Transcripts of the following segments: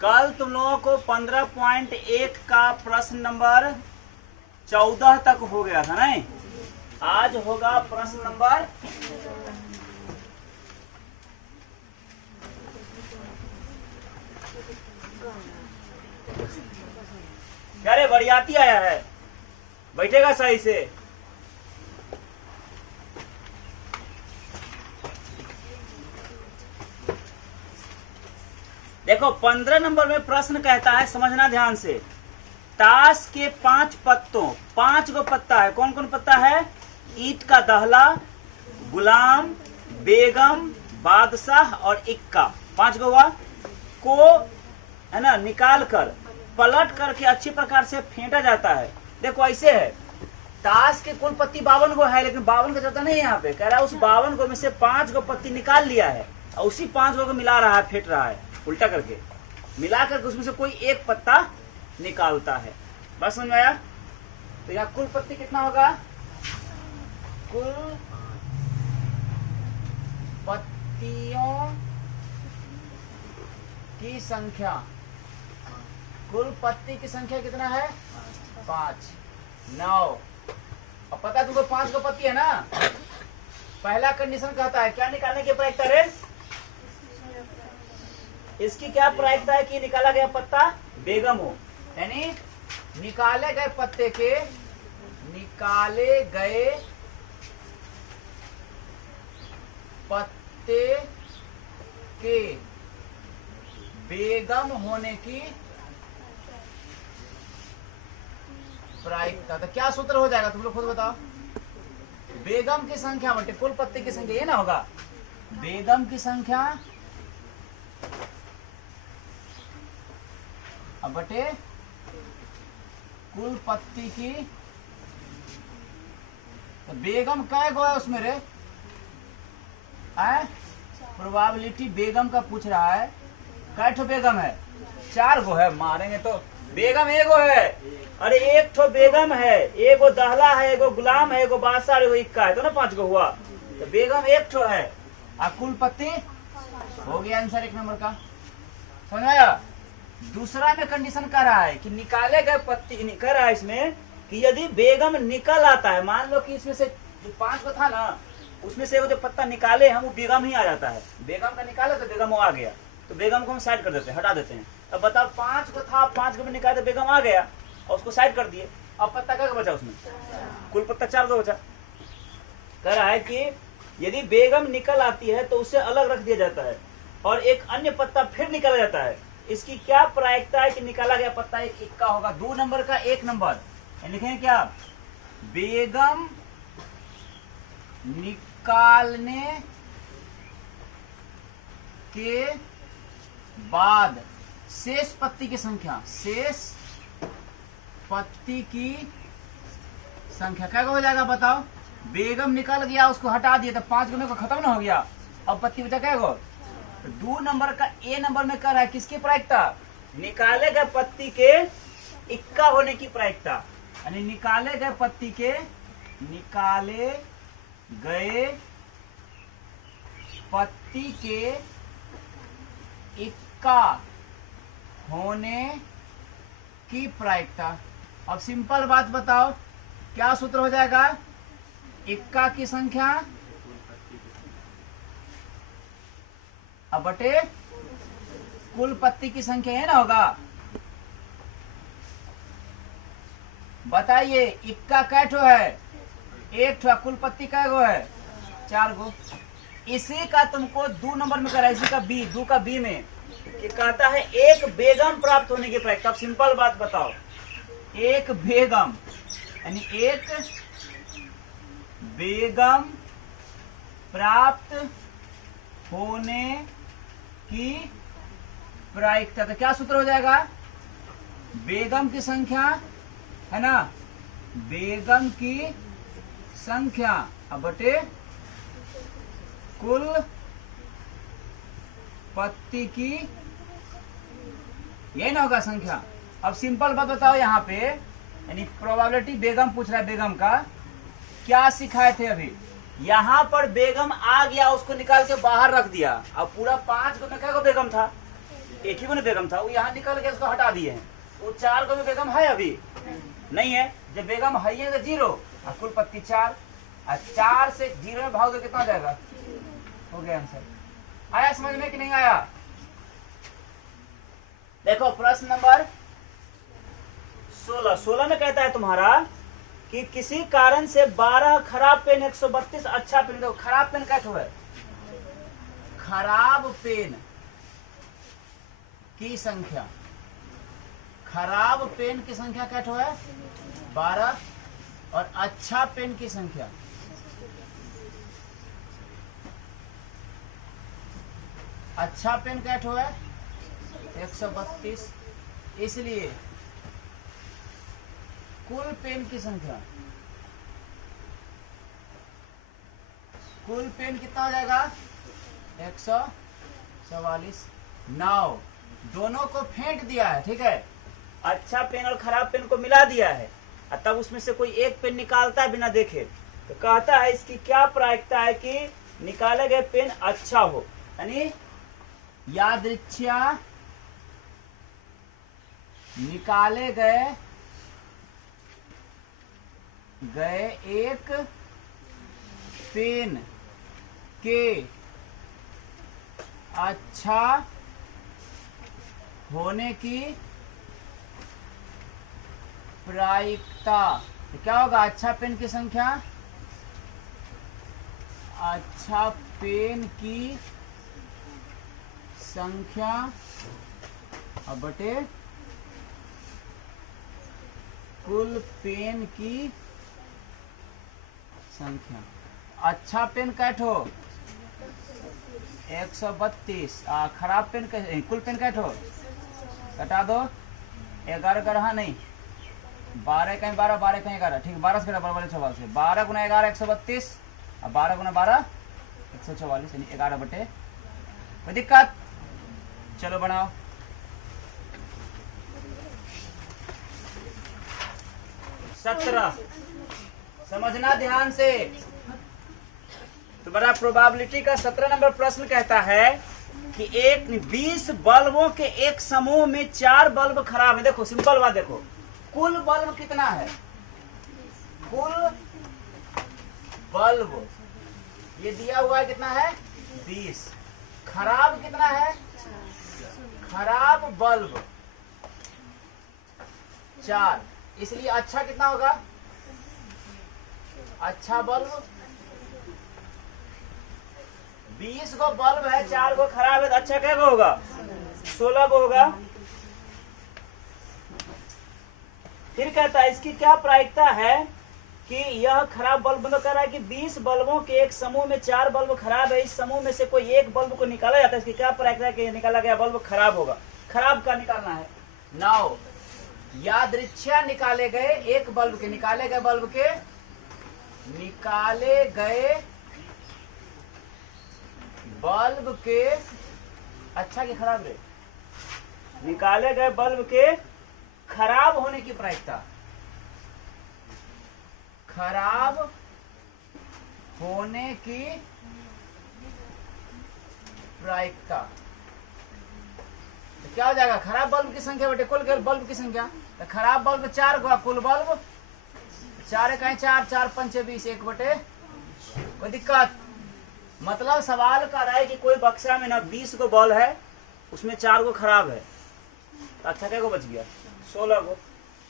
कल तुम लोगों को 15.1 का प्रश्न नंबर 14 तक हो गया था नहीं। आज होगा प्रश्न नंबर 14। अरे बरियाती आया है, बैठेगा सही से। देखो 15 नंबर में प्रश्न कहता है, समझना ध्यान से। ताश के 5 पत्तों, 5 गो पत्ता है। कौन कौन पत्ता है? ईंट का दहला, गुलाम, बेगम, बादशाह और इक्का। 5 गो हुआ को है ना, निकाल कर पलट करके अच्छी प्रकार से फेंटा जाता है। देखो ऐसे है, ताश के कुल पत्ती 52 गो है, लेकिन 52 का चलता नहीं है। यहाँ पे कह रहा है उस 52 गो में से 5 गो पत्ती निकाल लिया है और उसी 5 गो को मिला रहा है, फेंट रहा है उल्टा करके, मिला करके उसमें से कोई एक पत्ता निकालता है। बस समझ में आया? तो यहाँ कुल पत्ती कितना होगा? कुल पत्तियों की संख्या, कुल पत्ती की संख्या कितना है? 5, 9। अब पता है तुमको 5 को पत्ती है ना। पहला कंडीशन कहता है क्या निकालने की प्रायिकता रे? इसकी क्या प्रायिकता है कि निकाला गया पत्ता बेगम हो, यानी निकाले गए पत्ते के, निकाले गए पत्ते के बेगम होने की प्रायिकता। तो क्या सूत्र हो जाएगा तुम लोग खुद बताओ? बेगम की संख्या बटे कुल पत्ते की संख्या, ये ना होगा। बेगम की संख्या अब बटे कुल पत्ती की। तो बेगम कै गो है उसमें रे? प्रोबेबिलिटी बेगम का पूछ रहा है। कै ठो बेगम है? 4 गो है। मारेंगे तो बेगम एगो है। अरे 1 ठो बेगम है, एगो दहला है, एगो गुलाम है, एगो बादशाह, एगो इक्का है, तो ना 5 गो हुआ। तो बेगम 1 ठो है और कुल पत्ती हो गया आंसर 1 नंबर का। समझ आया? दूसरा में कंडीशन कर रहा है कि निकाले गए पत्ती, कर रहा है इसमें कि यदि बेगम निकल आता है, मान लो कि इसमें से जो 5 को था ना, उसमें से वो जो पत्ता निकाले हम, वो बेगम ही आ जाता है। बेगम का निकाले तो बेगम वो आ गया, तो बेगम को हम साइड कर देते हैं, हटा देते हैं। अब बताओ 5 को था, 5 को भी निकाले तो बेगम आ गया और उसको साइड कर दिए। अब पत्ता क्या बचा उसमें? कुल पत्ता 4 गो बचा। कह रहा है कि यदि बेगम निकल आती है तो उसे अलग रख दिया जाता है और एक अन्य पत्ता फिर निकाला जाता है। इसकी क्या प्रायिकता है कि निकाला गया पत्ता एक इक्का होगा। 2 नंबर का 1 नंबर लिखेंगे क्या? बेगम निकालने के बाद शेष पत्ती की संख्या, शेष पत्ती की संख्या क्या हो जाएगा बताओ? बेगम निकल गया, उसको हटा दिया तो 5 गुने को खत्म ना हो गया, अब पत्ती बचा क्या गो? 2 नंबर का ए नंबर में कर रहा है किसकी प्रायिकता? निकाले गए पत्ती के इक्का होने की प्रायिकता, यानी निकाले गए पत्ती के, निकाले गए पत्ती के इक्का होने की प्रायिकता। अब सिंपल बात बताओ, क्या सूत्र हो जाएगा? इक्का की संख्या अब बटे कुल पत्ती की संख्या, है ना होगा। बताइए इक्का कै ठो है? 1 ठो। कुल पत्ती कै गो है? 4 गो। इसी का तुमको 2 नंबर में करा, इसी का बी, 2 का बी में कि कहता है एक बेगम प्राप्त होने की प्रायिकता। अब सिंपल बात बताओ, एक बेगम यानी एक बेगम प्राप्त होने की प्रायिकता। तो क्या सूत्र हो जाएगा? बेगम की संख्या, है ना, बेगम की संख्या अब बटे कुल पत्ती की, ये ना होगा संख्या। अब सिंपल बात बताओ, यहाँ पे यानी प्रोबेबिलिटी बेगम पूछ रहा है, बेगम का क्या सिखाए थे अभी? यहाँ पर बेगम आ गया, उसको निकाल के बाहर रख दिया। अब पूरा 5 गो में क्या गो बेगम था? एक ही को ना बेगम था, वो यहाँ निकल के उसको हटा दिए हैं। वो 4 को भी बेगम है अभी नहीं है। जब बेगम है ही तो 0 और कुल पत्ती 4 और 4 से 0 में भाग दो कितना हो जाएगा? हो गया आंसर। आया समझ में कि नहीं आया? देखो प्रश्न नंबर 16 में कहता है तुम्हारा कि किसी कारण से 12 खराब पेन 132 अच्छा पेन। देखो खराब पेन क्या है? खराब पेन की संख्या, खराब पेन की संख्या क्या है? 12 और अच्छा पेन की संख्या, अच्छा पेन क्या है? 132। इसलिए कुल पेन की संख्या, कुल पेन कितना हो जाएगा? 144। 9 दोनों को फेंट दिया है, ठीक है। अच्छा पेन और खराब पेन को मिला दिया है और तब उसमें से कोई एक पेन निकालता है बिना देखे, तो कहता है इसकी क्या प्रायिकता है कि निकाले गए पेन अच्छा हो। यानी यादृच्छा निकाले गए एक पेन के अच्छा होने की प्रायिकता। तो क्या होगा? अच्छा पेन की संख्या, अच्छा पेन की संख्या अब बटे कुल पेन की संख्या। अच्छा पेन कैट हो? 132। खराब पेन कुल पेन कैट हो? घटा दो 11 गढ़ा नहीं, 12 कहीं 12, 12 कहीं 11, ठीक। 12 से बराबर वाले सवाल से 12 गुना 11 132 और 12 गुना 12 144, यानी 11 बटे। कोई दिक्कत? चलो बनाओ। सत्रह, समझना ध्यान से। तो बड़ा प्रोबेबिलिटी का 17 नंबर प्रश्न कहता है कि 20 बल्बों के एक समूह में 4 बल्ब खराब है। देखो सिंपल बात, देखो कुल बल्ब कितना है? कुल बल्ब ये दिया हुआ है कितना है? 20। खराब कितना है? खराब बल्ब 4। इसलिए अच्छा कितना होगा? अच्छा बल्ब 20 को बल्ब है, 4 को खराब है, तो अच्छा क्या होगा? 16 को होगा। फिर कहता है इसकी क्या प्रायिकता है कि यह खराब बल्ब, मतलब कह रहा है कि 20 बल्बों के एक समूह में 4 बल्ब खराब है, इस समूह में से कोई एक बल्ब को निकाला जाता है, इसकी क्या प्रायिकता है कि निकाला गया बल्ब खराब होगा? खराब का निकालना है। 9 यादृच्छा निकाले गए एक बल्ब के, निकाले गए बल्ब के, निकाले गए बल्ब के अच्छा कि खराब रे? निकाले गए बल्ब के खराब होने की प्रायिकता, खराब होने की प्रायिकता। तो क्या हो जाएगा? खराब बल्ब की संख्या बटे कुल बल्ब की संख्या। तो खराब बल्ब 4 को, कुल बल्ब 4 कहीं 4, 4 5 20, 1 बटे। कोई दिक्कत? मतलब सवाल कर रहा है कि कोई बक्सा में ना 20 को बल्ब है, उसमें 4 को खराब है, तो अच्छा क्या को बच गया? 16 को।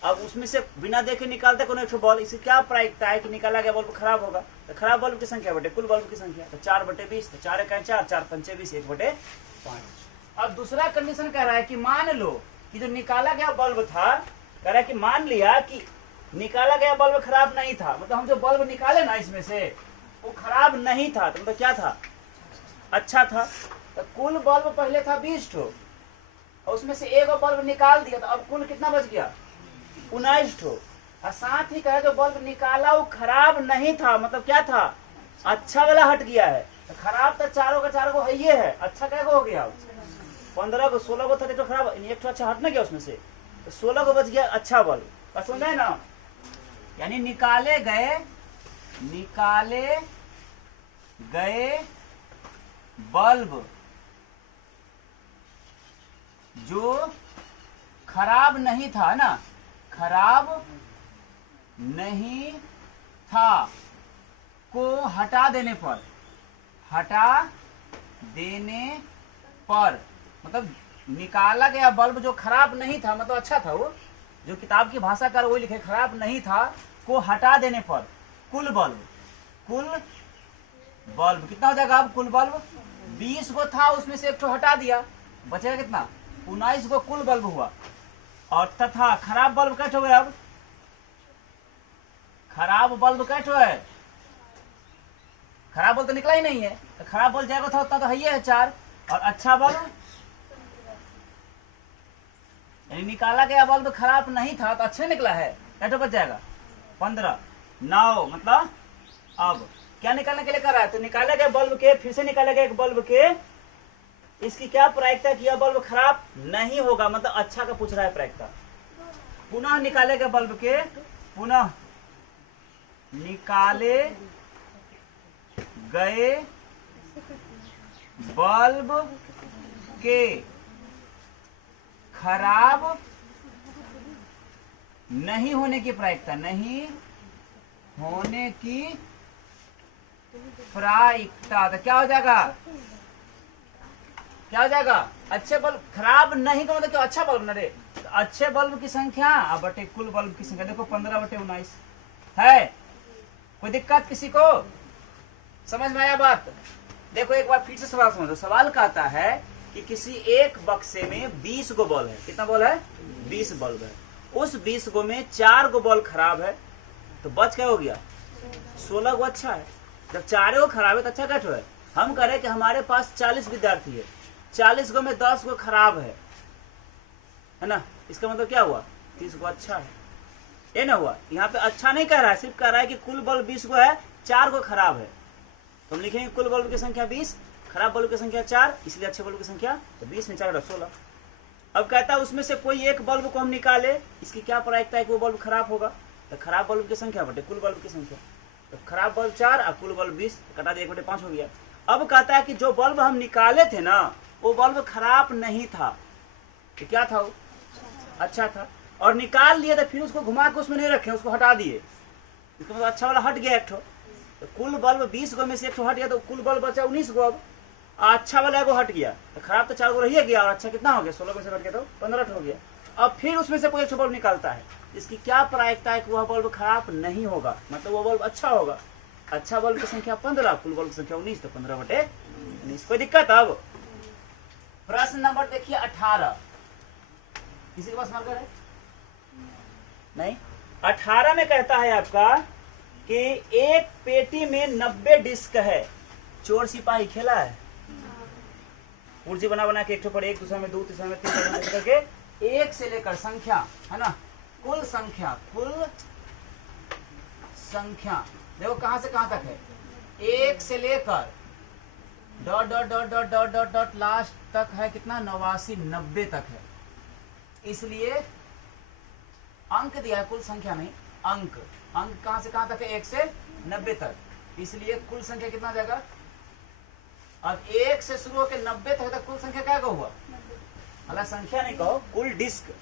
अब उसमें से बिना देखे निकालते कौन एक बल्ब, इसकी क्या प्रायिकता है कि निकाला गया बल्ब खराब होगा? तो खराब बल्ब की संख्या बटे कुल बल्ब की संख्या, तो 4 बटे 20, तो 4 कहीं 4, 4 5 20, 1 बटे 5। अब दूसरा कंडीशन कह रहा है कि मान लो कि जो निकाला गया बल्ब था, कह रहा है कि मान लिया कि निकाला गया बल्ब खराब नहीं था, मतलब हम जो बल्ब निकाले ना इसमें से वो खराब नहीं था, तो मतलब क्या था? अच्छा था। तो कुल बल्ब पहले था 20 ठो और उसमें से एक बल्ब निकाल दिया, तो अब कुल कितना बच गया? 19 ठो। और साथ ही कहे जो बल्ब निकाला वो खराब नहीं था, मतलब क्या था? अच्छा वाला हट गया है। तो खराब तो चारों का चारों को है, ये है अच्छा क्या हो गया? 15 को 16 को था तो खराब, एक ठो अच्छा हट ना गया उसमें से, तो 16 को बच गया अच्छा बल्ब। समझ है ना? यानी निकाले गए बल्ब जो खराब नहीं था ना, खराब नहीं था को हटा देने पर, हटा देने पर मतलब निकाला गया बल्ब जो खराब नहीं था, मतलब अच्छा था, वो जो किताब की भाषा कर वही लिखे खराब नहीं था को हटा देने पर कुल बल्ब, कुल बल्ब कितना हो जाएगा अब? कुल बल्ब 20 गो था, उसमें से एक ठो हटा दिया, बचेगा कितना? 19 गो कुल बल्ब हुआ। और तथा खराब बल्ब कैसे हो गया? अब खराब बल्ब कैसे है? खराब बल्ब तो निकला ही नहीं है, तो खराब बल्ब जाएगा था उतना तो है 4, और अच्छा बल्ब यानी निकाला गया बल्ब खराब नहीं था तो अच्छा निकला है, कैसे बच जाएगा? 15 9 मतलब अब क्या निकालने के लिए कर रहा है? तो निकाले गए बल्ब के, फिर से निकाले गए एक बल्ब के, इसकी क्या प्रायिकता कि यह बल्ब खराब नहीं होगा, मतलब अच्छा का पूछ रहा है प्रायिकता। पुनः निकाले गए बल्ब के, पुनः निकाले गए बल्ब के खराब नहीं होने की प्रायिकता, नहीं होने की प्रायिकता, तो क्या हो जाएगा? क्या हो जाएगा? अच्छे बल्ब खराब नहीं का मतलब क्या? अच्छा बल्ब न रे, तो अच्छे बल्ब की संख्या अब बटे कुल बल्ब की संख्या, देखो 15/19 है। कोई दिक्कत किसी को? समझ में आया बात? देखो एक बार फिर से सवाल समझो। सवाल कहता है कि किसी एक बक्से में 20 गो बल्ब है, कितना बल्ब है? 20 बल्ब है, उस 20 गो में 4 गो बल्ब खराब है, तो बच क्या हो गया? 16 गो अच्छा है। जब 4 गो खराब है तो अच्छा कैसे है? हम कह रहे हैं कि हमारे पास 40 विद्यार्थी है, 40 गो में 10 गो खराब है ना, इसका मतलब क्या हुआ? 30 गो अच्छा है, ये ना हुआ? यहाँ पे अच्छा नहीं कह रहा है, सिर्फ कह रहा है कि कुल बल्ब 20 गो है, 4 गो खराब है, तो हम लिखेंगे कुल बल्ब की संख्या 20, खराब बल्ब की संख्या 4, इसलिए अच्छे बल्ब की संख्या, तो 20 में 4 16। अब कहता है उसमें से कोई एक बल्ब को हम निकाले, इसकी क्या प्रायिकता है कि वो बल्ब खराब होगा? तो खराब बल्ब की संख्या बटे कुल बल्ब की संख्या, तो खराब बल्ब 4 और कुल बल्ब 20, कटा दिया 1/5 हो गया। अब कहता है कि जो बल्ब हम निकाले थे ना, वो बल्ब खराब नहीं था, तो क्या था वो? अच्छा था, और निकाल लिए तो फिर उसको घुमा के उसमें नहीं रखे, उसको हटा दिए, इसका मतलब अच्छा वाला हट गया एक ठो, तो कुल बल्ब 20 गो में से एक ठो हट गया, तो कुल बल्ब बचा 19 गो। अब अच्छा वाला एगो हट गया, तो खराब तो 4 गो रह गया, और अच्छा कितना हो गया? 16 में से हट गया तो 15 हो गया। अब फिर उसमें से कोई एक बल्ब निकालता है, इसकी क्या प्रायिकता है कि वह बल्ब खराब नहीं होगा, मतलब वो बल्ब अच्छा होगा। अच्छा बल्ब की संख्या 15, कुल बल्ब की संख्या 19, तो 15/19। कोई दिक्कत? अब प्रश्न नंबर देखिए 18, किसी के पास मार्कर है? नहीं। 18 में कहता है आपका कि एक पेटी में 90 डिस्क है। चोर सिपाही खेला है? पुर्जी बना बना के एक पर एक, दूसरा में 2, तीसरा में 3 करके एक से लेकर संख्या है ना, कुल संख्या, कुल संख्या देखो कहां से कहां तक है, एक से लेकर dot dot dot dot dot dot dot last तक है कितना? 89 90 तक है, इसलिए अंक दिया है, कुल संख्या नहीं, अंक। अंक कहां से कहां तक है? 1 से 90 तक, इसलिए कुल संख्या कितना जाएगा? अब 1 से शुरू होकर 90 तक कुल संख्या क्या हुआ? अल्लाह संख्या नहीं कहो, कुल डिस्क।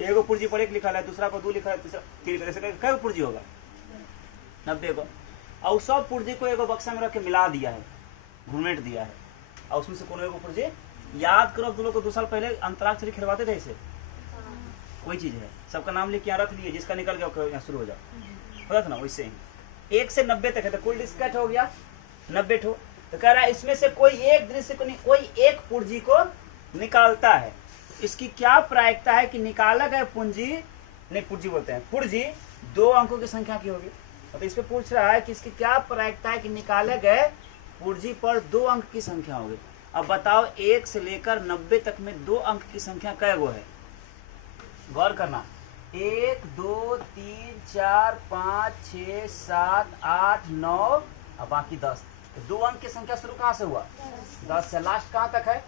एगो पुर्जी पर 1 लिखा है, दूसरा को 2 लिखा है, तीसरा 3 लिखा है, क्या पुर्जी होगा? 90 गो। और सब पुर्जी को एगो बक्सा में रख के मिला दिया है, घूमेट दिया है, और उसमें से कोनो एगो पुर्जी याद करो। आप दोनों को 2 साल पहले अंतराक्षरी खिलवाते थे इसे, कोई चीज है, सबका नाम लिख के यहाँ रख लिए, जिसका निकल गया यहाँ शुरू हो जाओ, होता था ना वैसे ही। 1 से 90 तक है, तो कुल डिस्क हो गया 90 ठो। तो कह रहा है इसमें से कोई एक दृश्य को नहीं, कोई एक पुर्जी को निकालता है, इसकी क्या प्रायिकता है कि निकाला गया पूंजी, नहीं पुर्जी बोलते हैं, पुर्जी 2 अंकों की संख्या की होगी। तो इस पे पूछ रहा है कि इसकी क्या प्रायिकता है कि निकाले गए पुर्जी पर 2 अंक की संख्या होगी। अब बताओ 1 से लेकर 90 तक में 2 अंक की संख्या कै गो है? गौर करना, 1 2 3 4 5 6 7 8 9 और बाकी 10, 2 अंक की संख्या शुरू कहाँ से हुआ? 10 से लास्ट कहाँ तक है?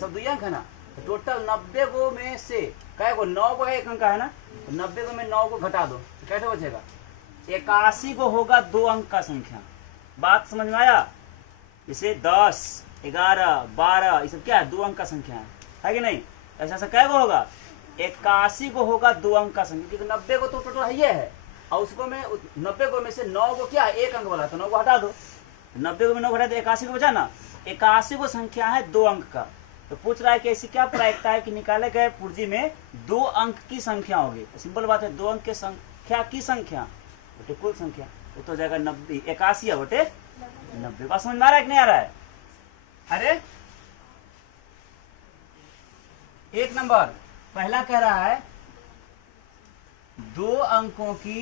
सब 2 अंक है ना, तो टोटल 90 गो में से कै गो? 9 गो है, 1 अंक का है ना, तो 90 गो में 9 गो घटा दो तो कैसे बचेगा? 81 गो होगा 2 अंक का संख्या। बात समझ में आया? जैसे 10 11 12 ये सब क्या है? 2 अंक का संख्या है कि नहीं? ऐसा ऐसा कै गो होगा? 81 को होगा 2 अंक का संख्या, क्योंकि 90 को तो टोटल है ही है, और उसको में 90 को में से 9 को क्या है 1 अंक वाला, तो 9 को हटा दो, 90 को में 9 हटा दो, 81 को बचा ना। 81 को संख्या है 2 अंक का, तो पूछ रहा है कि ऐसी क्या प्रायिकता है कि निकाले गए पूर्जी में 2 अंक की संख्या होगी। तो सिंपल बात है, 2 अंक के संख्या की संख्या बटे कुल संख्या, तो हो जाएगा 90, 81 बटे 90। बात समझ में आ रहा है कि नहीं आ रहा है? अरे 1 नंबर पहला कह रहा है 2 अंकों की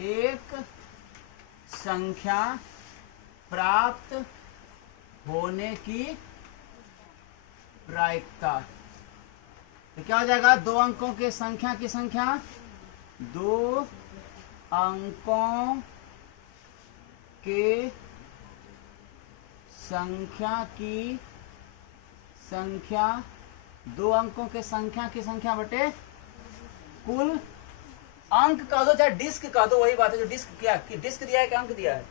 एक संख्या प्राप्त होने की प्रायिकता। तो क्या हो जाएगा? 2 अंकों के संख्या की संख्या, 2 अंकों के संख्या की संख्या, 2 अंकों के संख्या की संख्या बटे कुल अंक कह दो चाहे डिस्क कह दो, वही बात है जो डिस्क क्या कि डिस्क दिया है कि अंक दिया है?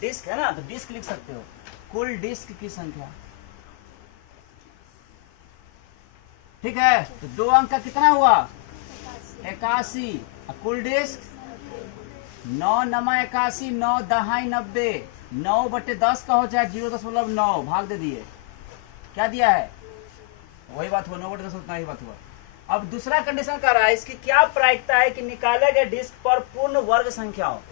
डिस्क है ना, तो डिस्क लिख सकते हो, कुल डिस्क की संख्या। ठीक है, तो 2 अंक का कितना हुआ? 81, कुल डिस्क 9 नमा 81, 9 दहाई 90, 9 बटे 10 का हो चाहे 0.9 भाग दे दिए, क्या दिया है? वही बात हुआ, 9 बटे 10 उतना ही बात हुआ। अब दूसरा कंडीशन कर रहा है, इसकी क्या प्रायिकता है कि निकाले गए डिस्क पर पूर्ण वर्ग संख्या हो।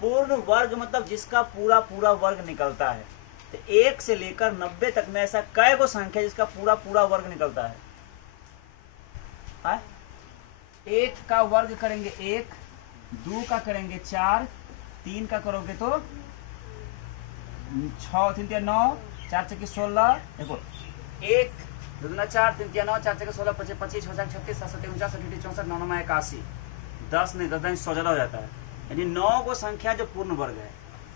पूर्ण वर्ग मतलब जिसका पूरा पूरा वर्ग निकलता है। तो 1 से लेकर 90 तक में ऐसा कै गो संख्या जिसका पूरा पूरा वर्ग निकलता है? 1 का वर्ग करेंगे 1, 2 का करेंगे 4, 3 का करोगे तो 6, 3 9, 4 चक्के 16, देखो 1 2 दूना 4, 3 9, 4 चक्के 16, 25 25 36 37 49 64 9 9 81, 10 नहीं 10 100 ज्यादा हो जाता है, यानी 9 को संख्या जो पूर्ण वर्ग है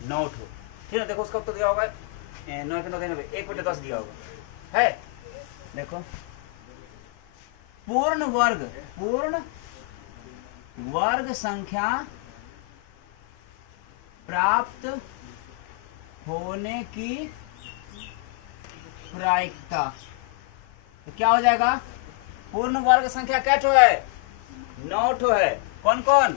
9 ठो। ठीक है, देखो उसका उत्तर दिया होगा 9 के 9 90, 1 बटे 10 दिया होगा है। देखो पूर्ण वर्ग संख्या प्राप्त होने की प्रायिकता। तो क्या हो जाएगा? पूर्ण वर्ग संख्या क्या ठो है? 9 ठो है। कौन कौन?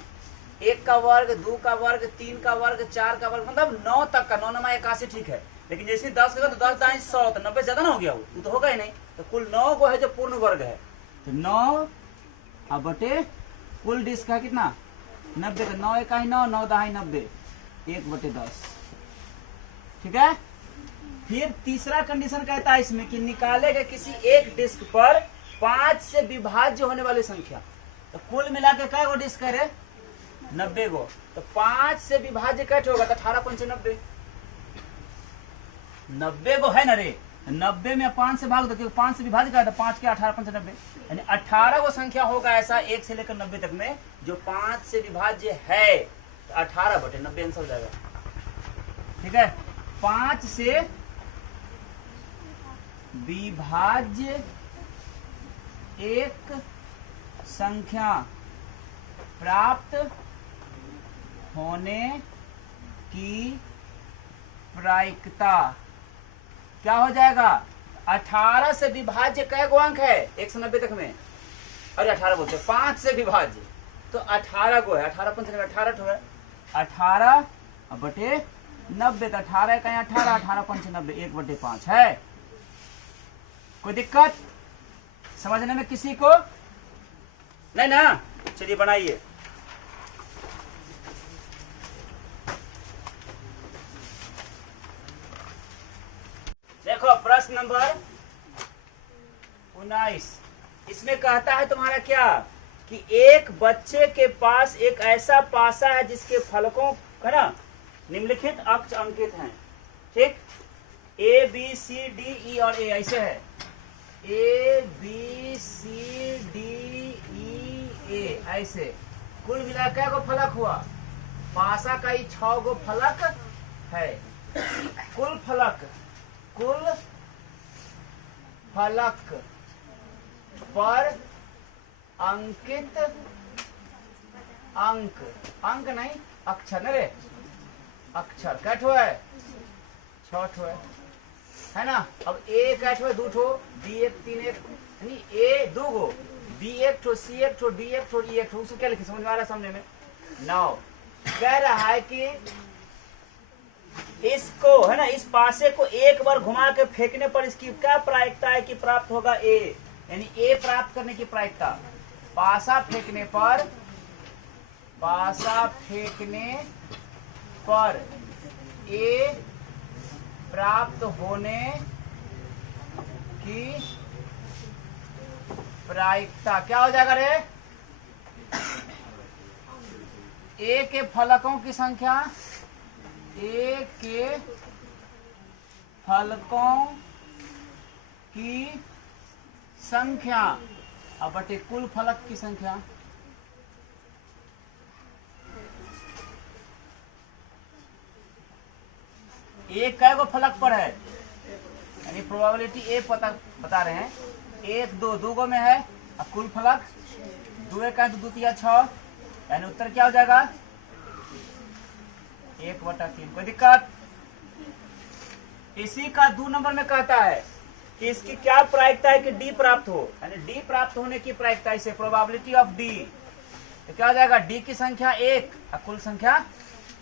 1 का वर्ग, 2 का वर्ग, 3 का वर्ग, 4 का वर्ग, मतलब 9 तक का। 9 नमा 81 ठीक है, लेकिन जैसे 10 का तो 10 दाई 100, तो 90 ज्यादा ना हो गया, वो तो होगा ही नहीं। तो कुल 9 को है जो पूर्ण वर्ग है, तो 9 अब बटे कुल डिस्क है कितना? 90 का 9 1 9, 9 दहाई 90, 1 बटे 10। ठीक है, फिर तीसरा कंडीशन कहता है इसमें कि निकाले गए किसी एक डिस्क पर 5 से विभाज्य होने वाली संख्या। तो कुल मिला के क्या गो डिस्क है? 90 गो। तो 5 से विभाज्य कैसे होगा? तो 18 पंचे 90, 90 गो है ना रे, 90 में 5 से भाग दो, क्योंकि 5 से विभाज्य का है, तो 5 के 18 पंचे 90, यानी 18 गो संख्या होगा ऐसा 1 से लेकर 90 तक में जो 5 से विभाज्य है। तो 18 बटे 90 आंसर हो जाएगा। ठीक है, 5 से विभाज्य एक संख्या प्राप्त होने की प्रायिकता क्या हो जाएगा? 18 से विभाज्य कै गो अंक है 1 से 90 तक में? अरे 18 बोलते, 5 से विभाज्य तो 18 गो है, 18 पंच 18 ठो है, 18 बटे 90, तो 18 का 18, 18 पंच 90, 1 बटे 5 है। कोई दिक्कत समझने में किसी को? नहीं ना? चलिए बनाइए। देखो प्रश्न नंबर 19, इसमें कहता है तुम्हारा क्या कि एक बच्चे के पास एक ऐसा पासा है जिसके फलकों है ना निम्नलिखित अक्ष अंकित हैं। ठीक, A B C D E और ए ऐसे है, A B C D E ए ऐसे। कुल मिला क्या गो फलक हुआ? पासा का ही 6 गो फलक है। कुल फलक पर अंकित अंक नहीं अक्षर न रे, अक्षर क्या ठो है? 6 ठो है। है ना। अब ए कैठ हुए 2 ठो, बी 1 3 1 यानी ए 2 गो, बी 1 ठो, सी 1 ठो, डी 1 ठो, ई 1 ठो। उसको क्या लिखे समझ में आ रहा है सामने में। नाउ कह रहा है कि इसको है ना, इस पासे को एक बार घुमा के फेंकने पर इसकी क्या प्रायिकता है कि प्राप्त होगा ए, यानी ए प्राप्त करने की प्रायिकता। पासा फेंकने पर, पासा फेंकने पर ए प्राप्त होने की प्रायिकता क्या हो जाएगा रे? ए के फलकों की संख्या, ए के फलकों की संख्या अब बटे कुल फलक की संख्या। ए कै गो फलक पर है, यानी प्रोबेबिलिटी ए पता बता रहे हैं। 1 2 2 गो में है, और कुल फलक 2 1 2 2 3 6, यानी उत्तर क्या हो जाएगा 1/3। कोई दिक्कत? इसी का 2 नंबर में कहता है कि इसकी क्या प्रायिकता है कि डी प्राप्त हो, यानी डी प्राप्त होने की प्रायिकता, इसे प्रोबेबिलिटी ऑफ डी। तो क्या हो जाएगा, डी की संख्या 1 और कुल संख्या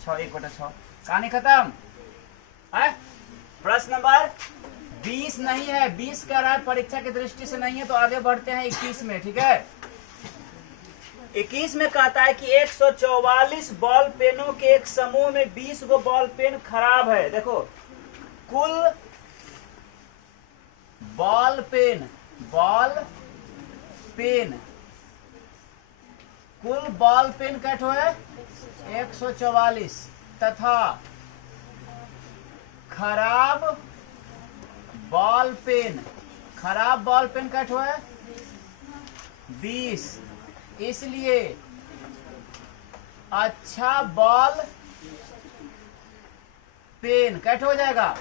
6, 1/6। कहानी खत्म है। प्रश्न नंबर 20 नहीं है, 20 कह रहा है परीक्षा की दृष्टि से नहीं है, तो आगे बढ़ते हैं 21 में। ठीक है, 21 में कहता है कि 144 बॉल पेनों के एक समूह में 20 गो बॉल पेन खराब है। देखो कुल बॉल पेन, कुल बॉल पेन कैठो है 144 तथा खराब बॉल पेन कैठो है 20। इसलिए अच्छा बॉल पेन कैठो हो जाएगा,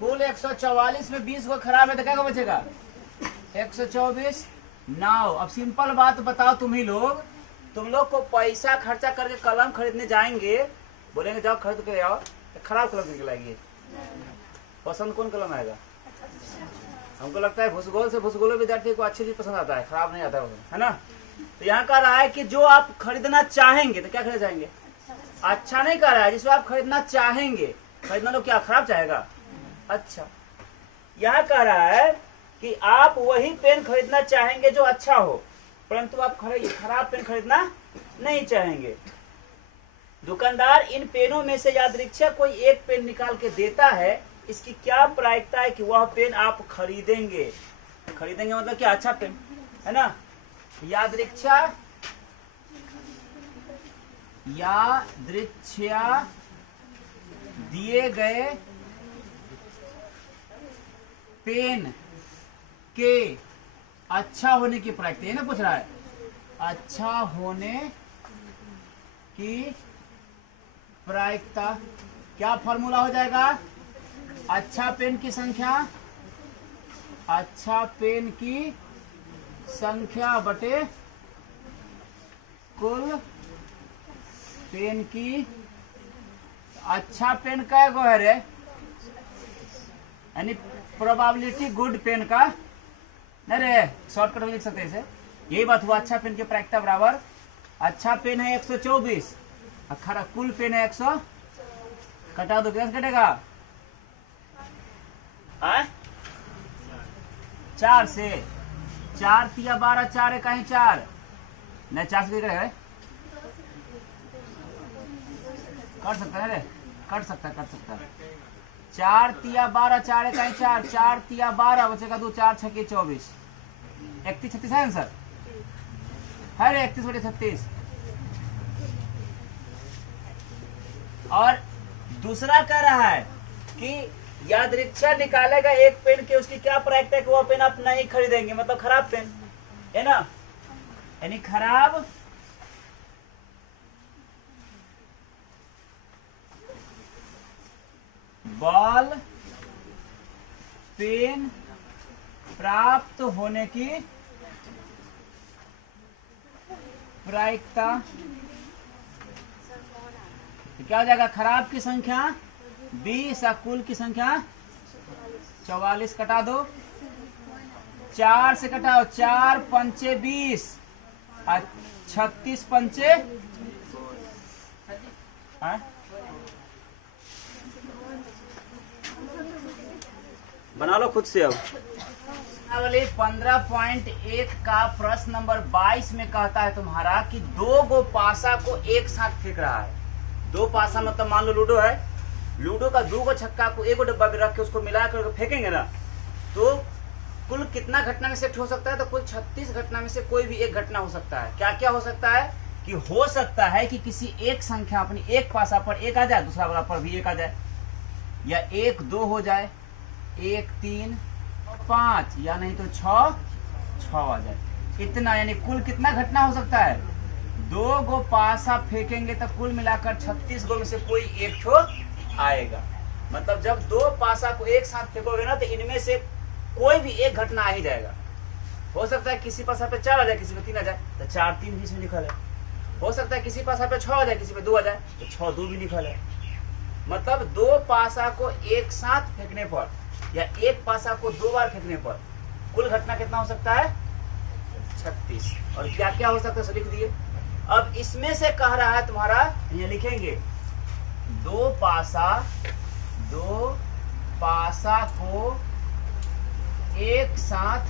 कुल 144 में 20 को खराब है तो क्या को बचेगा 124। नाउ अब सिंपल बात बताओ, तुम लोग को पैसा खर्चा करके कलम खरीदने जाएंगे, बोलेंगे जाओ खरीद के आओ, तो खराब कलम निकलाएगी। पसंद कौन कलम आएगा? हमको लगता है भूसगोल से भूसगोल विद्यार्थी को अच्छी चीज पसंद आता है, खराब नहीं आता है ना। तो यहाँ कह रहा है कि जो आप खरीदना चाहेंगे, तो क्या खरीद जाएंगे? अच्छा नहीं कह रहा है, जिसको आप खरीदना चाहेंगे, खरीदना लोग क्या खराब चाहेगा? अच्छा। यहाँ कह रहा है कि आप वही पेन खरीदना चाहेंगे जो अच्छा हो, परंतु आप खराब पेन खरीदना नहीं चाहेंगे। दुकानदार इन पेनों में से यादृच्छिक कोई एक पेन निकाल के देता है, इसकी क्या प्रायिकता है कि वह पेन आप खरीदेंगे? मतलब क्या? अच्छा पेन है ना। यादृच्छिक दिए गए पेन के अच्छा होने की प्रायिकता, ये ना पूछ रहा है, अच्छा होने की प्रायिकता क्या फॉर्मूला हो जाएगा? अच्छा पेन की संख्या बटे कुल पेन की। अच्छा पेन का गो है रे, यानी प्रोबेबिलिटी गुड पेन का, नहीं रे शॉर्टकट में लिख सकते हैं इसे, यही बात हुआ। अच्छा पेन की प्रायिकता बराबर अच्छा पेन है 124 और खरा कुल पेन है 100, कटा दो, कैसे कटेगा? 4 से 4 तिया 12, 4 है कहीं 4 नहीं, 4 से कटेगा रे, कट सकता है रे, कट सकता है। 4 तिया 12, 4 है कहीं 4, 4 तिया 12 बचेगा 2, 4 6 24, 31 36 है आंसर है रे, 31/36। और दूसरा कह रहा है कि यादृच्छिक निकालेगा एक पेन के, उसकी क्या प्रायिकता है कि वो पेन आप नहीं खरीदेंगे, मतलब खराब पेन है ना, यानी खराब बॉल पेन प्राप्त होने की प्रायिकता क्या हो जाएगा? खराब की संख्या 20 और कुल की संख्या 44 कटा दो, 4 से कटाओ, 4 पंचे 20 और 36 पंचे बना लो खुद से। अब 15.1 का प्रश्न नंबर 22 में कहता है तुम्हारा कि 2 गो पासा को एक साथ फेंक रहा है। 2 पासा मतलब मान लो लूडो है, लूडो का 2 गो छक्का को 1 गो डब्बा में रख के उसको मिला कर फेंकेंगे ना, तो कुल कितना घटना में से हो सकता है? तो कुल 36 घटना में से कोई भी एक घटना हो सकता है। क्या क्या हो सकता है? कि हो सकता है कि किसी एक संख्या अपनी एक पासा पर एक आ जाए, दूसरा वाला पर भी एक आ जाए, या 1 2 हो जाए, 1 3 5, या नहीं तो 6 आ जाए। इतना यानी कुल कितना घटना हो सकता है? 2 गो पासा फेंकेंगे तो कुल मिलाकर 36 गो में से कोई एक ठो आएगा। मतलब जब 2 पासा को एक साथ फेंकोगे ना, तो इनमें से कोई भी एक घटना आ ही जाएगा। हो सकता है किसी पासा पे 4 आ जाए, किसी पे 3 आ जाए, तो 4 3 भी इसमें लिखल है। हो सकता है किसी पासा पे 6 आ जाए, किसी पे 2 आ जाए, तो 6 2 भी लिखल है। मतलब 2 पासा को एक साथ फेंकने पर या एक पासा को 2 बार फेंकने पर कुल घटना कितना हो सकता है? 36। और क्या क्या हो सकता है सो लिख दिए। अब इसमें से कह रहा है तुम्हारा, ये लिखेंगे 2 पासा को एक साथ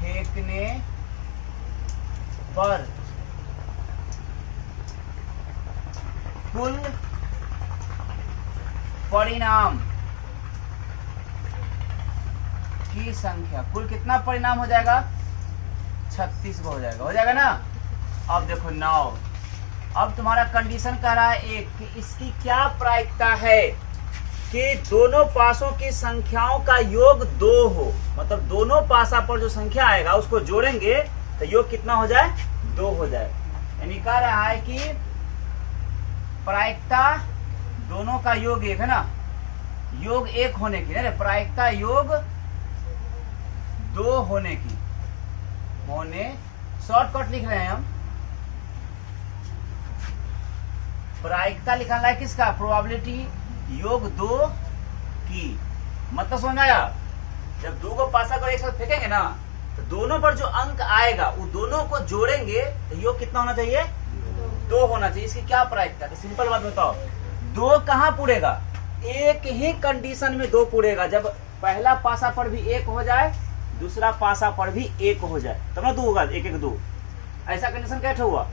फेंकने पर कुल परिणाम की संख्या, कुल कितना परिणाम हो जाएगा? 36 हो जाएगा। हो जाएगा ना। अब देखो 9। अब तुम्हारा कंडीशन कह रहा है एक कि इसकी क्या प्रायिकता है कि दोनों पासों की संख्याओं का योग 2 हो। मतलब दोनों पासा पर जो संख्या आएगा उसको जोड़ेंगे तो योग कितना हो जाए? 2 हो जाए। यानी कह रहा है कि प्रायिकता दोनों का योग 1 है ना, योग 1 होने की, अरे प्रायिकता योग 2 होने की, शॉर्टकट लिख रहे हैं हम। प्रायिकता लिखना है किसका? प्रोबेबिलिटी योग 2 की। मतलब समझ आया? जब 2 को पासा को एक साथ फेंकेंगे ना, तो दोनों पर जो अंक आएगा वो दोनों को जोड़ेंगे तो योग कितना होना चाहिए? 2 होना चाहिए। इसकी क्या प्रायिकता? तो सिंपल बात बताओ, 2 कहाँ पूरेगा? एक ही कंडीशन में 2 पूरेगा, जब पहला पासा पर भी 1 हो जाए, दूसरा पासा पर भी 1 हो जाए, तब ना 2 होगा। 1 1 2 ऐसा कंडीशन कैसे हुआ?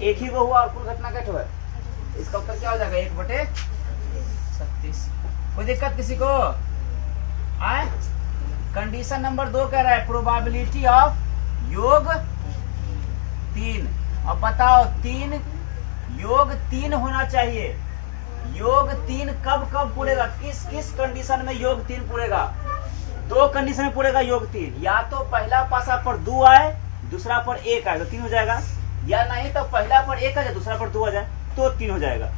एक ही को हुआ और कुल घटना कैसे हुआ? इसका उत्तर क्या हो जाएगा? 1/36। कोई दिक्कत किसी को आए? कंडीशन नंबर 2 कह रहा है प्रोबेबिलिटी ऑफ योग 3। अब बताओ 3 योग 3 होना चाहिए। योग 3 कब कब पूरेगा? किस किस कंडीशन में योग 3 पूरेगा? 2 कंडीशन में पूरेगा योग 3। या तो पहला पासा पर 2 आए, दूसरा पर 1 आए तो 3 हो जाएगा, या नहीं तो पहला पर 1 आ जाए, दूसरा पर 2 आ जाए तो 3 हो जाएगा।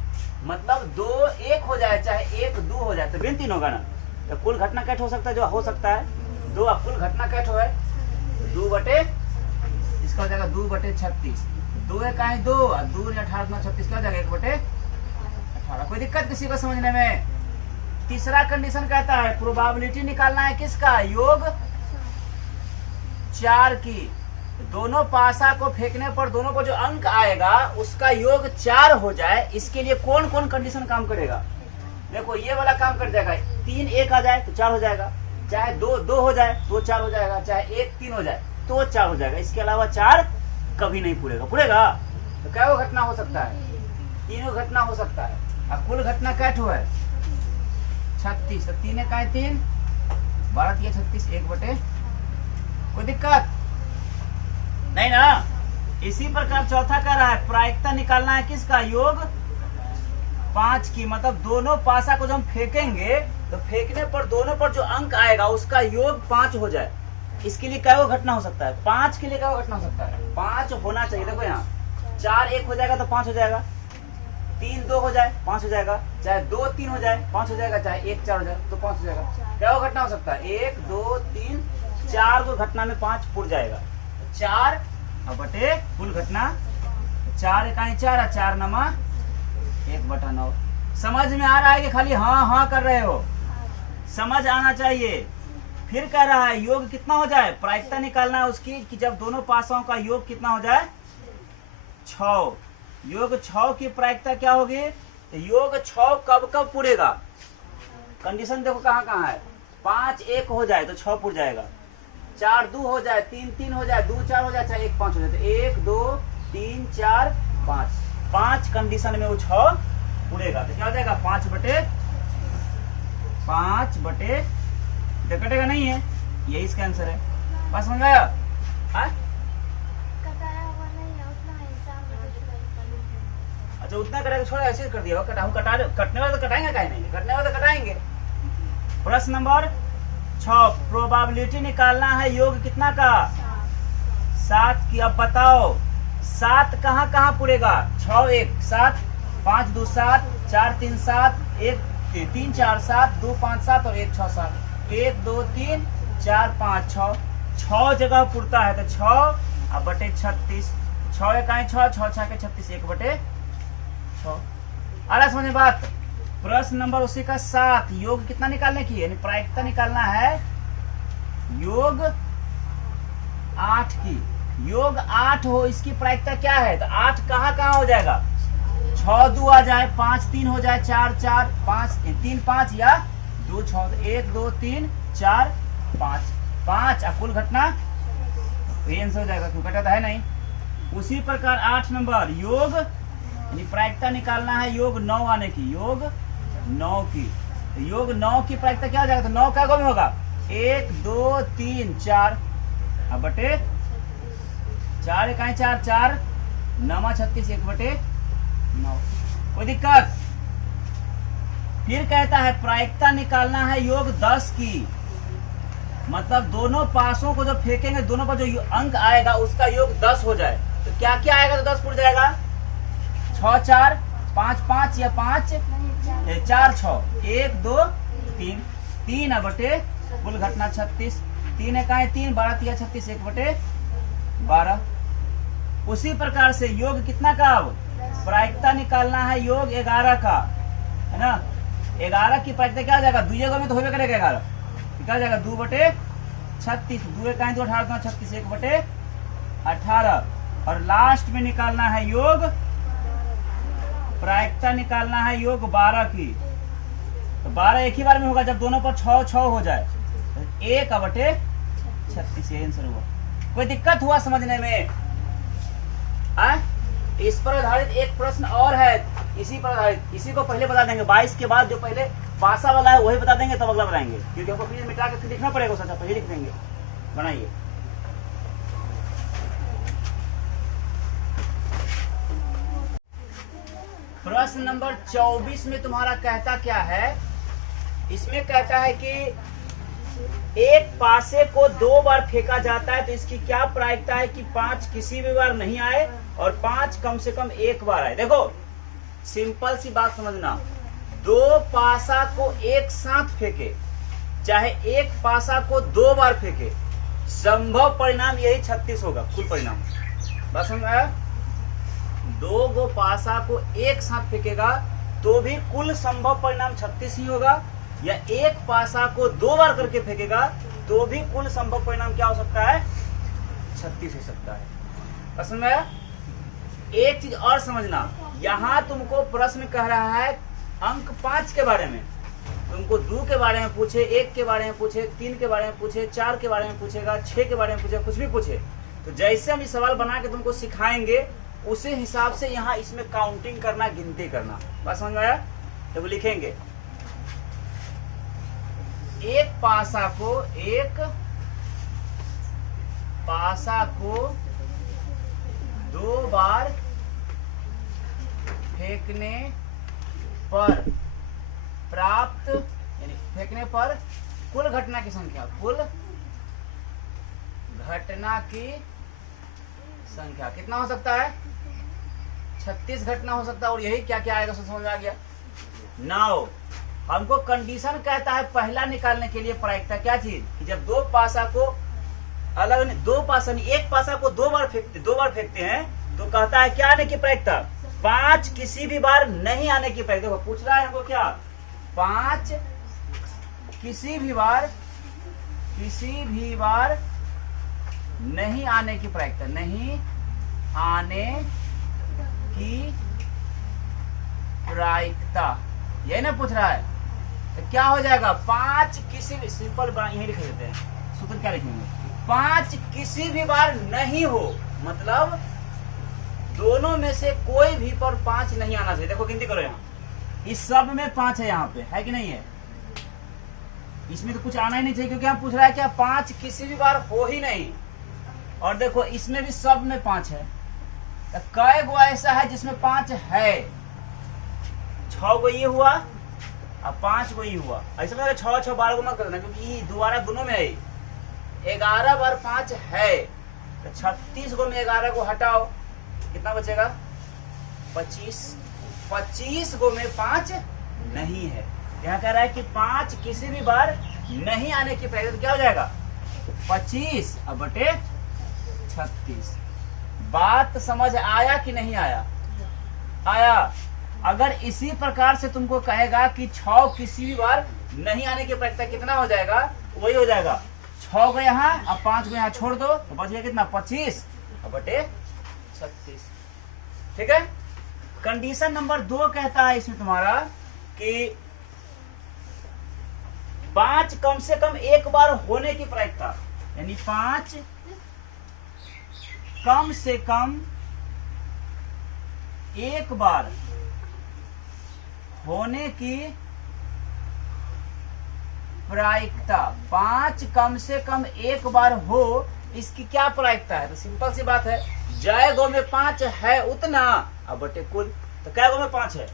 मतलब 2 1 हो जाए चाहे 1 2 हो जाए तो भी 3 होगा ना। तो कुल घटना कैसे हो सकता है? जो हो सकता है 2। अब कुल घटना कैसे है? 2 बटे, इसका हो जाएगा 2/36। 2 1 है 2 और 2 ने 18 9 36 क्या हो जाएगा? 1/18। कोई दिक्कत किसी को समझने में? तीसरा कंडीशन कहता है प्रोबेबिलिटी निकालना है किसका? योग 4 की। दोनों पासा को फेंकने पर दोनों को जो अंक आएगा उसका योग 4 हो जाए। इसके लिए कौन कौन कंडीशन काम करेगा? देखो ये वाला काम कर जाएगा। 3 1 आ जाए तो 4 हो जाएगा, चाहे 2 2 हो जाए तो 4 हो जाएगा, चाहे 1 3 हो जाए तो 4 हो जाएगा। इसके अलावा 4 कभी नहीं पूरेगा। पूरेगा तो क्या वो घटना हो सकता है? 3 घटना हो सकता है। और कुल घटना कैसे है? 36। तो 3 1 है 3, 12 3 36, 1/। कोई दिक्कत नहीं ना। इसी प्रकार चौथा कह रहा है प्रायिकता निकालना है किसका? योग 5 की। मतलब दोनों पासा को जब हम फेंकेंगे तो फेंकने पर दोनों पर जो अंक आएगा उसका योग 5 हो जाए। इसके लिए क्या घटना हो सकता है? 5 के लिए क्या घटना हो सकता है? 5 होना चाहिए। देखो यहाँ 4 1 हो जाएगा तो 5 हो जाएगा, 3 2 हो जाए 5 हो जाएगा, चाहे 2 3 हो जाए 5 हो जाएगा, चाहे 1 4 हो जाए तो 5 हो जाएगा। क्या घटना हो सकता है? 1 2 3 4 को घटना में 5 पूर जाएगा। 4 बटे कुल घटना 4 1 4 और 4 9 1/9। समझ में आ रहा है कि खाली हाँ हाँ कर रहे हो? समझ आना चाहिए। फिर कह रहा है योग कितना हो जाए, प्रायिकता निकालना है उसकी कि जब दोनों पासाओं का योग कितना हो जाए 6। योग 6 की प्रायिकता क्या होगी, तो योग 6 कब कब पुरेगा, कंडीशन देखो कहाँ कहाँ है। 5 1 हो जाए तो 6 पुर जाएगा, 4 2 हो जाए, 3 3 हो जाए, 2 4 हो जाए, चाहे 1 5 हो जाए, तो 1 2 3 4 5, 5 कंडीशन में वो 6 पुरेगा। तो क्या हो जाएगा 5/5 तो कटेगा नहीं है, यही इसका आंसर है। बात समझ में आया? अच्छा उतना करेगा, छोड़ा ऐसे कर दिया, कटने वाला तो कटाएंगे, काहे नहीं, कटने वाला तो कटाएंगे। प्रश्न नंबर 6, प्रोबेबिलिटी निकालना है योग कितना का 7 की। अब बताओ 7 कहाँ कहाँ पुरेगा, 6 1 7, 5 2 7, 4 3 7, 1 3 4 7, 2 5 7 और 1 6 7, 1 2 3 4 5 6, 6 जगह पुरता है तो 6 बटे 36, 6 1 6, 6 6 के 36, 1/6। आ रहा समझ में बात? प्रश्न नंबर उसी का 7, योग कितना निकालने की, यानी प्रायिकता निकालना है योग 8 की। योग 8 हो, इसकी प्रायिकता क्या है, तो 8 कहाँ कहाँ हो जाएगा, 6 2 आ जाए, 5 3 हो जाए, 4 4 5 3 5 या 2 6, 1 2 3 4 5 5, कुल घटना आंसर हो जाएगा, क्यों कटा है नहीं। उसी प्रकार 8 नंबर योग यानी प्रायिकता निकालना है योग 9 आने की, योग 9 की। तो योग 9 की प्रायिकता क्या हो जाएगा, तो 9 क्या में होगा, 1 2 3 4 बटे 4 1 4 4 9 36, 1/9। कोई दिक्कत? फिर कहता है प्रायिकता निकालना है योग 10 की, मतलब दोनों पासों को जो फेंकेंगे, दोनों पर जो अंक आएगा उसका योग 10 हो जाए, तो क्या क्या आएगा, तो 10 पुर जाएगा, 6 4 5 5 या 5 4 6, 1 2 3 3 बटे कुल घटना 36, 3 1 3 12 3 36, 1/12। उसी प्रकार से योग कितना का, अब प्रायिकता निकालना है योग 11 का, है ना। 11 की प्रायिकता क्या हो जाएगा, 2 जगह में तो होबे करेगा 11, क्या हो जाएगा 2/36, 2 1 2 18 36, 1/18। और लास्ट में निकालना है योग, प्रायिकता निकालना है योग 12 की, तो 12 एक ही बार में होगा जब दोनों पर 6 6 हो जाए, तो 1/36 आंसर हुआ। कोई दिक्कत हुआ समझने में? इस पर आधारित एक प्रश्न और है, इसी पर आधारित, इसी को पहले बता देंगे, 22 के बाद जो पहले पासा वाला है वही बता देंगे, तब अगला बनाएंगे, क्योंकि हमको फिर मिटा के फिर लिखना पड़ेगा, सोचा पहले लिख देंगे। बनाइए। प्रश्न नंबर 24 में तुम्हारा कहता क्या है, इसमें कहता है कि एक पासे को 2 बार फेंका जाता है, तो इसकी क्या प्रायिकता है कि 5 किसी भी बार नहीं आए और 5 कम से कम 1 बार आए। देखो सिंपल सी बात समझना, 2 पासा को एक साथ फेंके, चाहे एक पासा को 2 बार फेंके, संभव परिणाम यही 36 होगा, कुल परिणाम। बात समझ में आया? 2 गो पासा को एक साथ फेंकेगा तो भी कुल संभव परिणाम 36 ही होगा, या एक पासा को 2 बार करके फेंकेगा तो भी कुल संभव परिणाम क्या हो सकता है, 36 हो सकता है। समझ में आया? एक चीज और समझना, यहाँ तुमको प्रश्न कह रहा है अंक 5 के बारे में, तुमको 2 के बारे में पूछे, 1 के बारे में पूछे, 3 के बारे में पूछे, 4 के बारे में पूछेगा, 6 के बारे में पूछे, कुछ भी पूछे, तो जैसे हम ये सवाल बना के तुमको सिखाएंगे उसी हिसाब से यहाँ इसमें काउंटिंग करना, गिनती करना। बात समझ में आया? तो वो लिखेंगे एक पासा को 2 बार फेंकने पर प्राप्त, यानी फेंकने पर कुल घटना की संख्या, कुल घटना की संख्या कितना हो सकता है, 36 घटना हो सकता है। और यही क्या क्या आएगा समझ में आ गया। नाउ हमको कंडीशन कहता है पहला निकालने के लिए प्रायिकता क्या चीज, कि जब 2 पासा को अलग नहीं, 2 पासा नहीं, एक पासा को 2 बार फेंकते हैं, तो कहता है क्या आने की प्रायिकता, 5 किसी भी बार नहीं आने की प्रायिकता। पूछ रहा है हमको क्या, 5 किसी भी बार नहीं आने की प्रायिकता, नहीं आने की प्रायिकता, यही ना पूछ रहा है। तो क्या हो जाएगा, 5 किसी भी, सिंपल यही लिख देते हैं, सूत्र क्या लिखेंगे, 5 किसी भी बार नहीं हो, मतलब दोनों में से कोई भी पर 5 नहीं आना चाहिए। देखो गिनती करो, यहाँ इस सब में 5 है, यहाँ पे है कि नहीं है, इसमें तो कुछ आना ही नहीं चाहिए, क्योंकि यहाँ पूछ रहा है क्या 5 किसी भी बार हो ही नहीं। और देखो इसमें भी सब में 5 है, तो कई गो ऐसा है जिसमें 5 है, 6 गो ये हुआ अब 5 गो ये हुआ, ऐसा मतलब 6 6 12 गो मत करना, क्योंकि ये दोबारा दोनों में है, 11 बार 5 है, तो 36 गो में 11 को हटाओ, कितना बचेगा 25, 25 गो में 5 नहीं है। यहाँ कह रहा है कि 5 किसी भी बार नहीं आने की प्रायिकता, तो क्या हो जाएगा 25 अब बटे 36। बात समझ आया कि नहीं आया, आया। अगर इसी प्रकार से तुमको कहेगा कि 6 किसी भी बार नहीं आने की प्रायिकता, कितना हो जाएगा, वही हो जाएगा 6 को यहाँ, अब 5 को यहाँ छोड़ दो, तो बच गया कितना 25 अब बटे 36। ठीक है। कंडीशन नंबर 2 कहता है इसमें तुम्हारा कि 5 कम से कम एक बार होने की प्रायिकता, यानी 5 कम से कम एक बार होने की प्रायिकता, 5 कम से कम एक बार हो, इसकी क्या प्रायिकता है, तो सिंपल सी बात है, जय गो में 5 है उतना अब बटे कुल, तो क्या गो में 5 है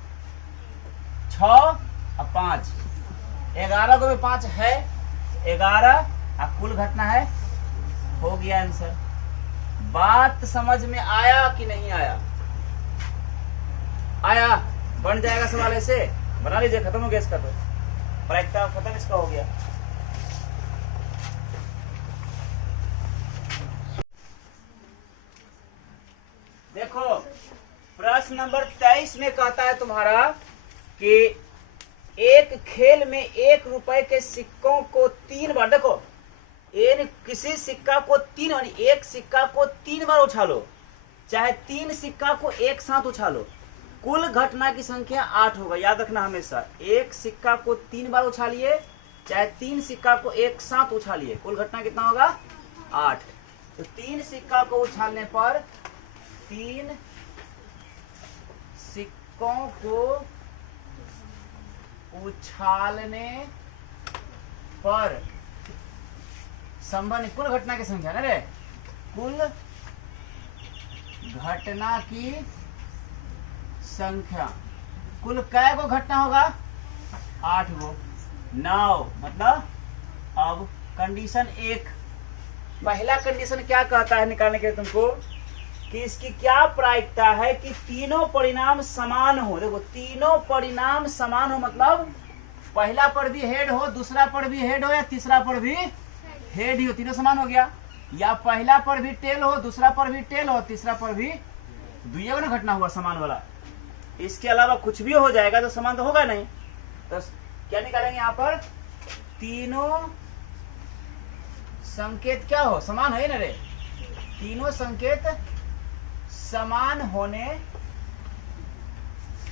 6 अब 5, 11 गो में 5 है 11, अब कुल घटना है, हो गया आंसर। बात समझ में आया कि नहीं आया, आया। बन जाएगा सवाल ऐसे, बना लीजिए, खत्म हो गया इसका, तो प्रायिकता खत्म इसका हो गया। देखो प्रश्न नंबर 23 में कहता है तुम्हारा कि एक खेल में 1 रुपए के सिक्कों को 3 बार, देखो किसी सिक्का को 3, एक सिक्का को 3 बार उछालो, चाहे 3 सिक्का को एक साथ उछालो, कुल घटना की संख्या 8 होगा। याद रखना हमेशा, एक सिक्का को 3 बार उछालिए, चाहे 3 सिक्का को एक साथ उछालिए, कुल घटना कितना होगा 8। तो 3 सिक्का को उछालने पर, 3 सिक्कों को उछालने पर संबंधित कुल घटना की संख्या, ना रे, कुल घटना की संख्या, कुल कै गो घटना होगा 8 गो, 9, मतलब अब कंडीशन 1, पहला कंडीशन क्या कहता है निकालने के लिए तुमको, कि इसकी क्या प्रायिकता है कि तीनों परिणाम समान हो। देखो तीनों परिणाम समान हो, मतलब पहला पर भी हेड हो, दूसरा पर भी हेड हो, या तीसरा पर भी हेड ही हो, तीनों समान हो गया, या पहला पर भी टेल हो, दूसरा पर भी टेल हो, तीसरा पर भी, दुइया ना घटना हुआ समान वाला, इसके अलावा कुछ भी हो जाएगा तो समान तो होगा नहीं। तो क्या निकालेंगे यहाँ पर, तीनों संकेत क्या हो, समान है ना रे, तीनों संकेत समान होने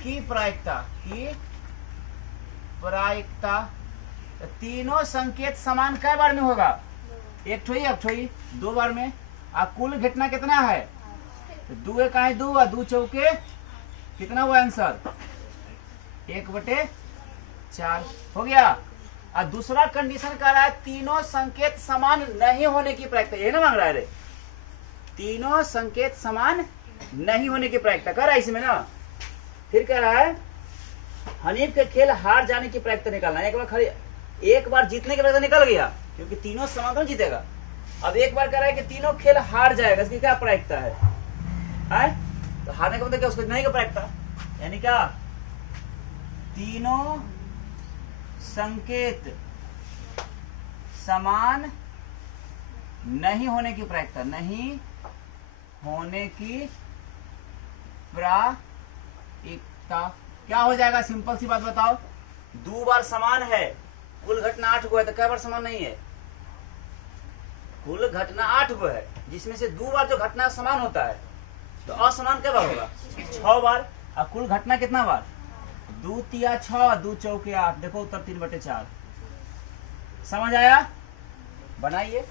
की प्रायिकता, तो तीनों संकेत समान कै बार में होगा, एक ठोई 2 बार में। अब कुल घटना कितना है, तो 2 का है 2, 2 चौके कितना हुआ आंसर 1/4 हो गया। और दूसरा कंडीशन कह रहा है तीनों संकेत समान नहीं होने की प्रायिकता, यही ना मांग रहा है रे, तीनों संकेत समान नहीं होने की प्रायिकता कह रहा है इसमें ना। फिर कह रहा है हनीफ के खेल हार जाने की प्रायिकता निकालना, एक बार जीतने की प्रायिकता निकल गया, क्योंकि तीनों समान तो जीतेगा। अब एक बार कह रहा है कि तीनों खेल हार जाएगा, इसकी क्या प्रायिकता है, तो हारने का मतलब क्या, उसको नहीं का प्रायिकता, यानी क्या, तीनों संकेत समान नहीं होने की प्रायिकता, नहीं होने की प्रायिकता क्या हो जाएगा, सिंपल सी बात बताओ, 2 बार समान है कुल घटना 8 गो है तो कै बार समान नहीं है? कुल घटना 8 गो है, जिसमें से 2 बार जो घटना समान होता है, तो असमान कै बार होगा? 6 बार। और कुल घटना कितना बार? 2 तिया 6, 2 चौके 8। देखो उत्तर 3/4। समझ आया? बनाइए।